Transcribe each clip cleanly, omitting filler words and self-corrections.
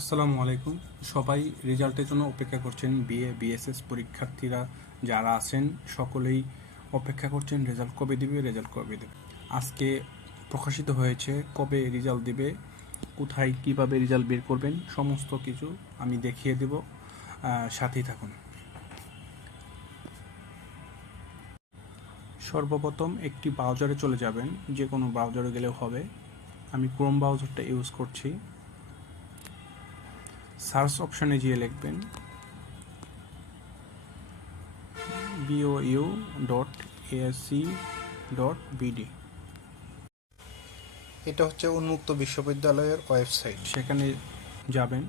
আসসালামু আলাইকুম। সবাই রেজাল্টের জন্য অপেক্ষা করছেন। বিএ বিএসএস পরীক্ষার্থীরা যারা আছেন সকলেই অপেক্ষা করছেন রেজাল্ট কবে দিবে। আজকে প্রকাশিত হয়েছে কবে রেজাল্ট দিবে, কোথায় কিভাবে রেজাল্ট বের করবেন সমস্ত কিছু আমি দেখিয়ে দেব, সাথেই থাকুন। সর্বপ্রথম একটি ব্রাউজারে চলে যাবেন, যে কোনো ব্রাউজারে গেলেও হবে। আমি ক্রোম ব্রাউজারটা ইউজ করছি। সার্চ অপশানে গিয়ে লিখবেন bou.asc.bd। এটা হচ্ছে উন্মুক্ত বিশ্ববিদ্যালয়ের ওয়েবসাইট। সেখানে যাবেন,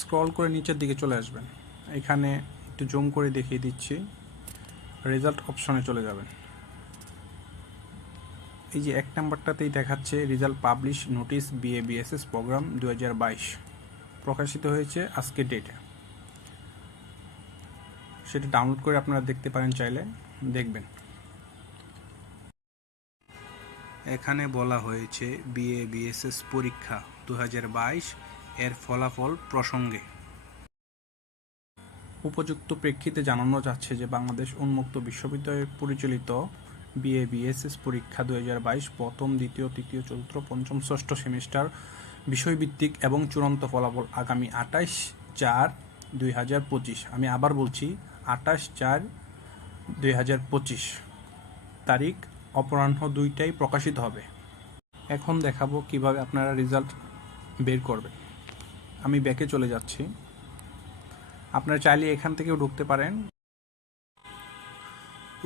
স্ক্রল করে নিচের দিকে চলে আসবেন। এখানে একটু জুম করে দেখিয়ে দিচ্ছি। রেজাল্ট অপশনে চলে যাবেন। এই যে 1 নাম্বারটাতেই দেখাচ্ছে result publish notice BA BSS program 2022 প্রকাশিত হয়েছে আজকে ডেটে। সেটা ডাউনলোড করে আপনারা দেখতে পারেন, চাইলে দেখবেন। এখানে বলা হয়েছে বিএ বিএসএস পরীক্ষা 2022 এর ফলাফল প্রসঙ্গে উপযুক্ত প্রেক্ষিতে জানানো যাচ্ছে যে বাংলাদেশ উন্মুক্ত বিশ্ববিদ্যালয় পরিচালিত বিএ বিএসএস পরীক্ষা 2022 প্রথম, দ্বিতীয়, তৃতীয়, চতুর্থ, পঞ্চম, ষষ্ঠ সেমিস্টার বিষয়ভিত্তিক এবং চূড়ান্ত ফলাফল আগামী 28/4/2025, আমি আবার বলছি 28/4/2025 তারিখ অপরাহ্ন 2টায় প্রকাশিত হবে। এখন দেখাবো কিভাবে আপনারা রেজাল্ট বের করবেন। আমি ব্যাকে চলে যাচ্ছি। আপনারা চাইলে এখান থেকেও ঢুকতে পারেন।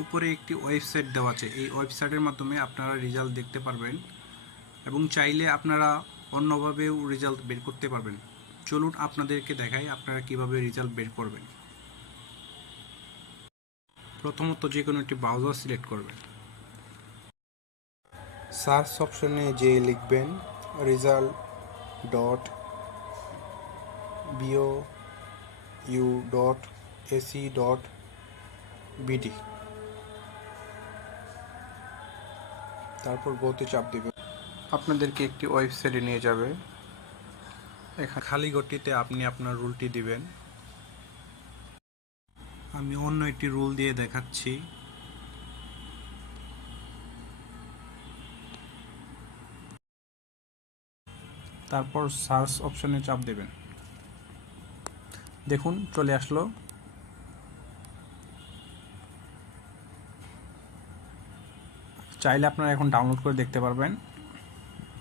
উপরে একটি ওয়েবসাইট দেওয়া আছে, এই ওয়েবসাইটের মাধ্যমে আপনারা রেজাল্ট দেখতে পারবেন এবং চাইলে আপনারা অন্যভাবেও রেজাল্ট বের করতে পারবেন। চলুন আপনাদেরকে দেখাই আপনারা কিভাবে রেজাল্ট বের করবেন। প্রথমত যে কোনো একটি ব্রাউজার সিলেক্ট করবেন। সার্চ অপশনে যে লিখবেন result.bou.ac.bd, তারপর গোতে চাপ দিবেন। আপনাদেরকে একটি ওয়েবসাইটে নিয়ে যাবে। এখানে খালি ঘরটিতে আপনি আপনার রুলটি দিবেন। আমি অন্য একটি রুল দিয়ে দেখাচ্ছি। তারপর সার্চ অপশনে চাপ দেবেন। দেখুন চলে আসলো। চাইলে আপনারা এখন ডাউনলোড করে দেখতে পারবেন।